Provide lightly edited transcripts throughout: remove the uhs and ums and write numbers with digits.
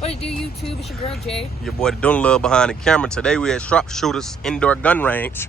What do YouTube? It's your girl Jay. Your boy doing love behind the camera. Today we at Sharpshooters Indoor Gun Range.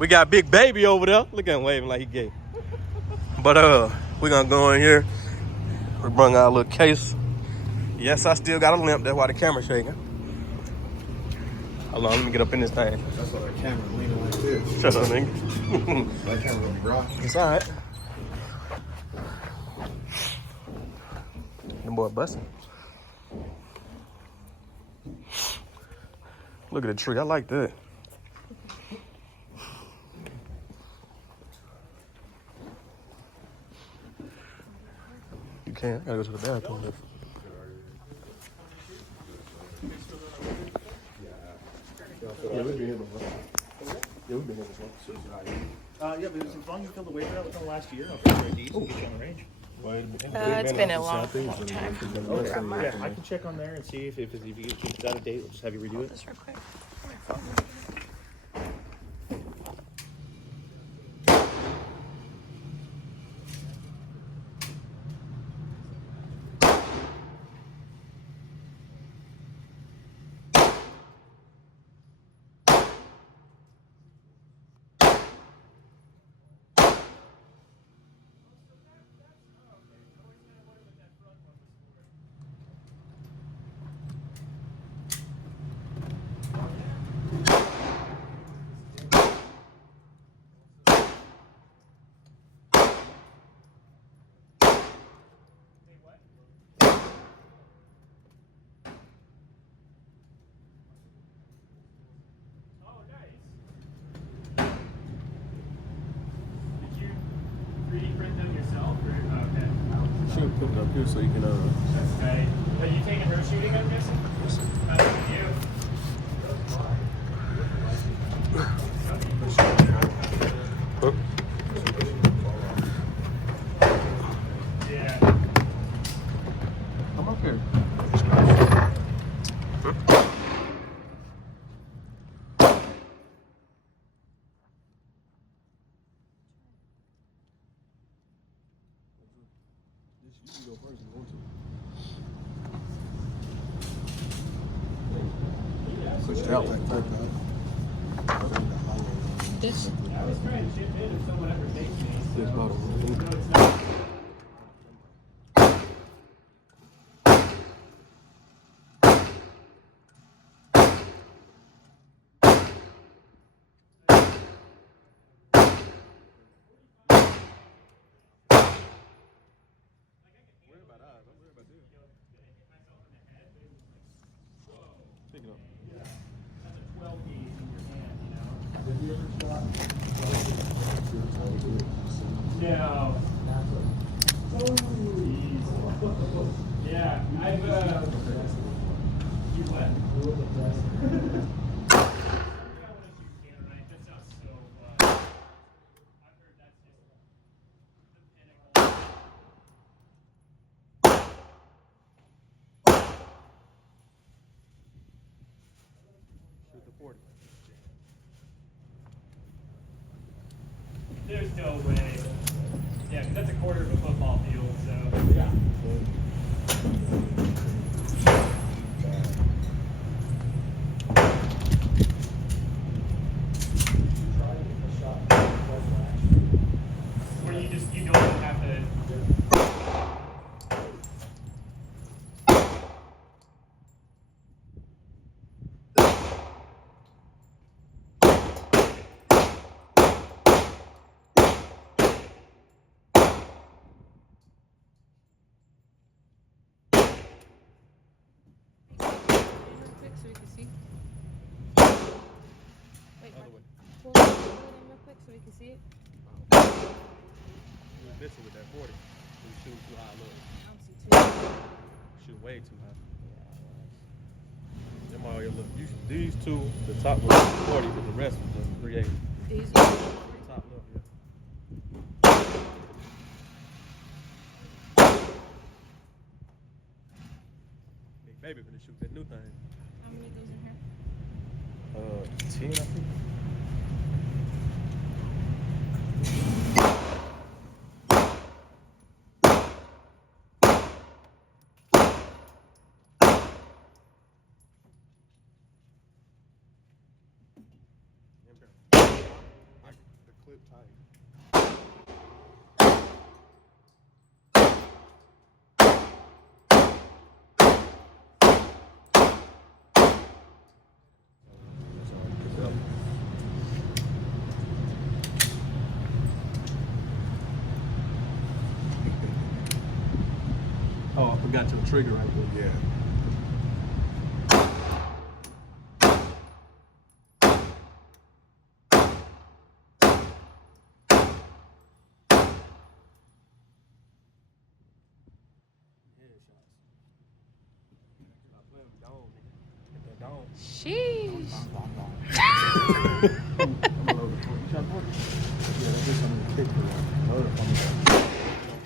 We got Big Baby over there. Look at him waving like he gay. But we gonna go in here. We bring our little case. Yes, I still got a limp. That's why the camera's shaking. Hold on, let me get up in this thing. That's why that camera's leaning like this. Shut up, nigga. That camera gonna rock. It's all right. Them boy busting. Look at the tree. I like that. You can't. I gotta go to the bathroom. Yeah, we've been here before. Yeah, we've been here before. Yeah, but as long as you fill the waiver out within the last year, I'll put your IDs and get you on the range. It's been a long time. Yeah, I can check on there and see if it's out of date. We'll just have you redo it. This real quick. Should put it up here so you can That's okay. Are you taking her shooting, I'm guessing? That's for you. Yeah. Come up here. You go first if you want to. Push it out like that, man. This. I was trying to chip in if someone ever takes me. This bottle. No, it's not. Pick it up. That's a 12 gauge in your hand, you know? No. Yeah, I've, you what? Shoot the 40. There's no way. Yeah, because that's a quarter of a football field, so. Yeah. Where you don't have to. So we can see. Wait, pull it in real quick so we can see it. You was missing with that 40. You was shooting too high, look. I don't see two. Shoot way too high. Them all your look. These two, the top one was 40, but the rest was just 380. These are Top left, yeah. Big Baby gonna shoot that new thing. how many goes in here? 10, I think. clip tight. Oh, I forgot your trigger right there. Yeah. Sheesh.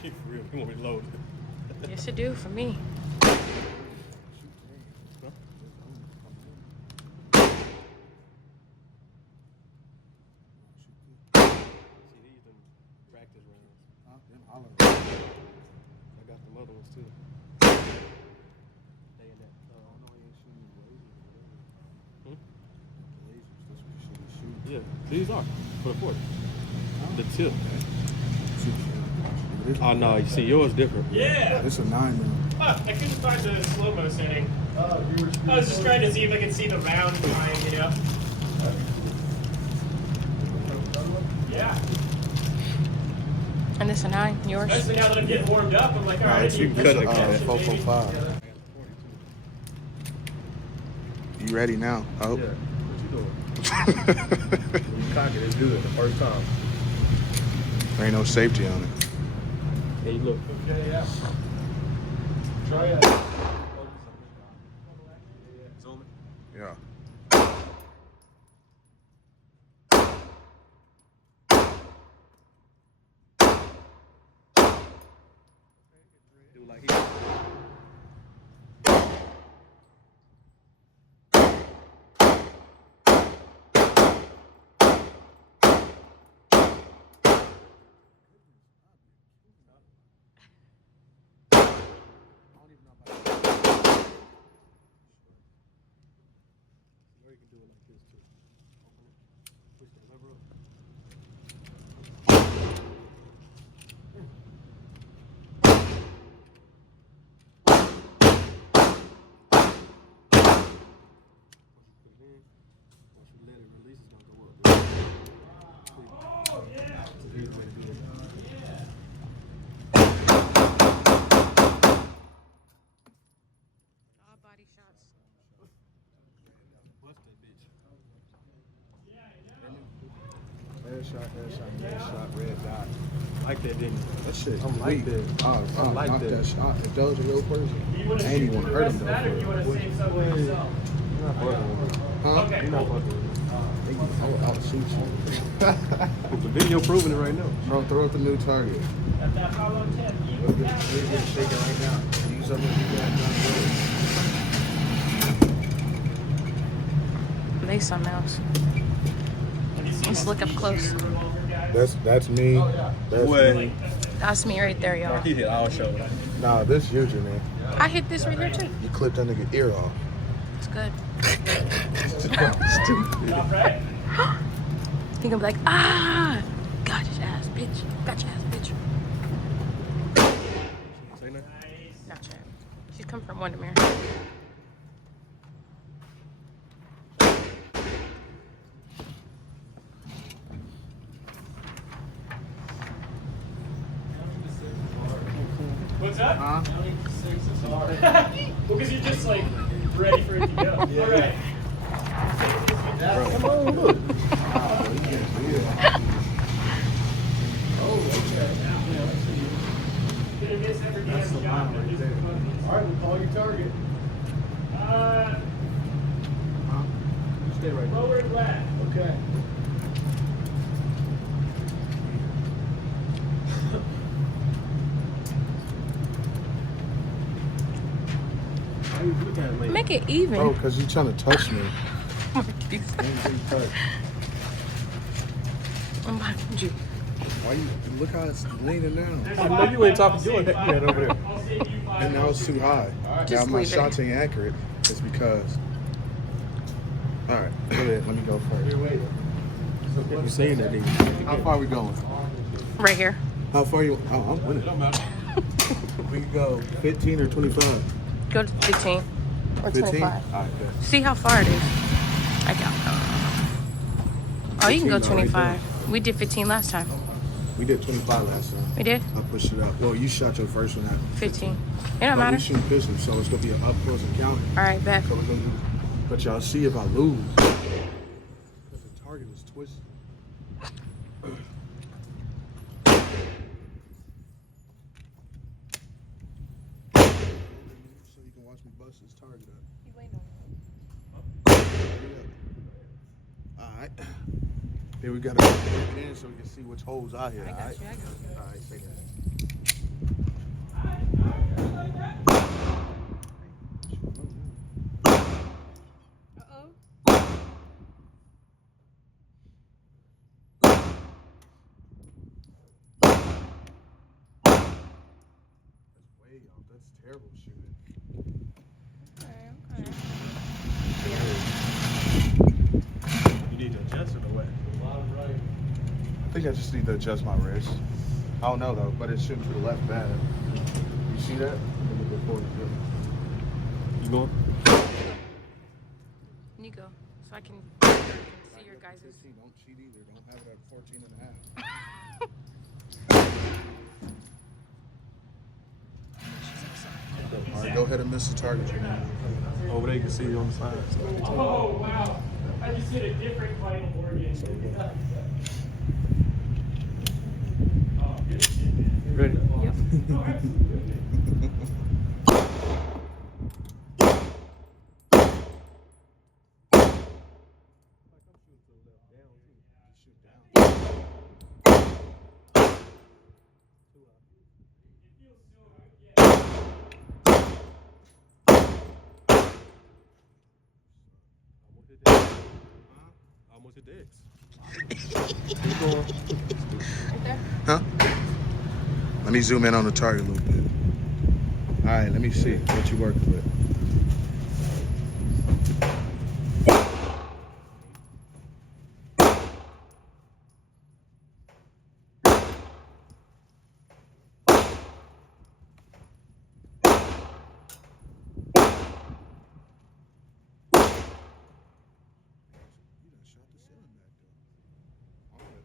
Keep for real. You want me to load it? Yes, you do for me. See, these them practice rounds. I got them other ones too. They in that. Yeah, these are for the 40. The tip. Oh no, you see yours different. Yeah. It's a 9 now. Oh, I couldn't find the slow-mo setting. I was just trying to see if I could see the round flying, you know? Yeah. And this a 9, yours? Especially now that I'm getting warmed up, I'm like, all Nah, right, you you cut it. 445. You ready now? Oh. Yeah. What you doing? You cock it, it's good the first time. There ain't no safety on it. Hey, look. Okay, yeah. Try it. Zoom it. Yeah. Do like he. Or you can do it like this too. Open it. Push the lever up. Once you let it release, it's gonna go up. Oh yeah. It's an easy way to do it. All body shots. Bust that bitch. Headshot, red dot. Like that, didn't you? That shit. I'm like that. I like that shot. If those are your person, You want to I ain't shoot even the hurt rest him of that, or you though. want to save some for yourself? You're not fucking with it. Huh? Okay, You're not cool. fucking with I'll shoot you. it. The video proving it right now. Bro, throw up the new target. At that hollow tip, you Look can at it shaking right now. Use something you got done. They something else. Let's look up close. That's me. That's What? me. That's me right there, y'all. He hit all show. Nah, this huge, man. I hit this right here too. You clipped that nigga ear off. It's good. Not right? Think I'm like, ah, got your ass, bitch. Got your ass, bitch. Say that. Not yet. She's come from Wondermere. What's up? Huh? Well, because you're just like ready for it to go. All right. Come on, look. That's the line right there. All right, we'll call your target. You stay right there. Lower left. Okay. Why you look at me? Make it even. Bro, because you trying to touch me. I'm about to you. Why you look how it's leaning down? I know you ain't talking to your head over there. I'll save you 5. And now it's too high. Now Just my leave it. shots ain't accurate. It's because. All right, go ahead. Let me go first. You seen that nigga? How far we going? Right here. How far you? Oh, I'm winning. We can go 15 or 25. Go to 15 or 15? 25. All right, good. See how far it is. I got. Oh, you can go 15 already 25. We did 15 last time. We did 25 last time. We did I pushed it up. Well, you shot your first one at 15. It don't But matter. we shoot pistols, so it's gonna be an up close encounter. All right, bet. So we're gonna do. But y'all see if I lose, because the target is twisted. So you can watch me bust this target up. Alright. Then we gotta break in so we can see which holes I hit. Alright? Alright, say that. That's way off. That's terrible shooting. You need to adjust it or what? I think I just need to adjust my wrist. I don't know though, but it's shooting to the left bad. You see that? You going? Nico, so I can see your guys'. 15, don't cheat either. Don't have it at 14 and a half. All right, go ahead and miss the target. Over there, you can see you on the side. Oh, wow. I just hit a different vital organ. Oh, good shit, man. Ready? Yep. Oh, absolutely. Almost hit the X. Right there. Huh? Let me zoom in on the target a little bit. All right, let me see what you working with.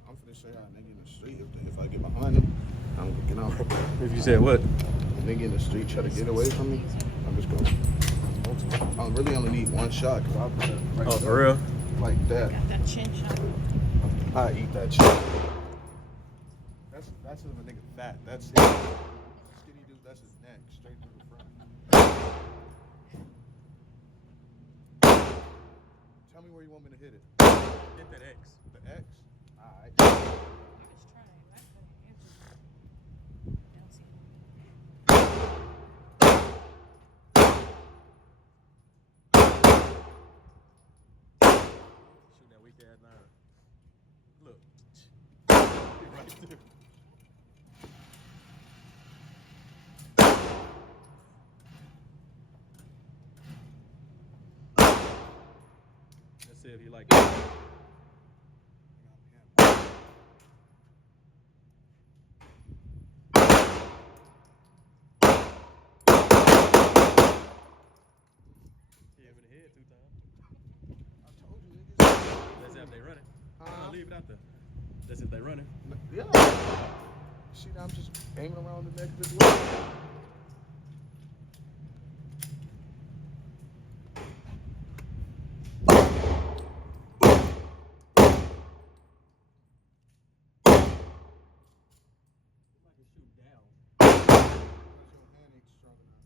I'm finna say our nigga in the street. If I get behind him, I'm looking out. If you said what? Nigga in the street try to get away from me, I'm just going. I really only need one shot because I'll put it right Oh, there, for real? like that. Got that chin shot. I eat that shit. That's if a nigga fat. That's it. Skinny dude, that's his neck, straight to the front. Tell me where you want me to hit it. Hit that X. The X? Alright. Shoot that weak ass nine. Look. Right there. Let's see if you like it. Hit him in the head 2 times. I told you niggas. That's if they running. Huh? Leave it out there. That's if they running. Yeah. See, I'm just aiming around the neck this way. Like a shoot down. Your hand ain't strong enough.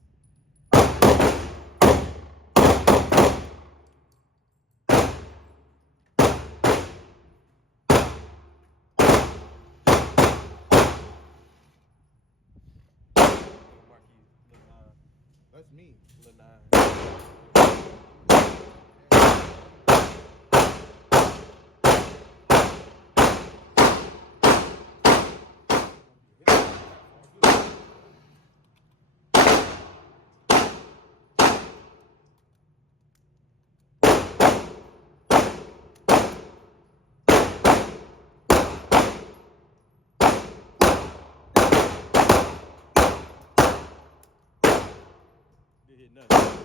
That's me. shit nothing.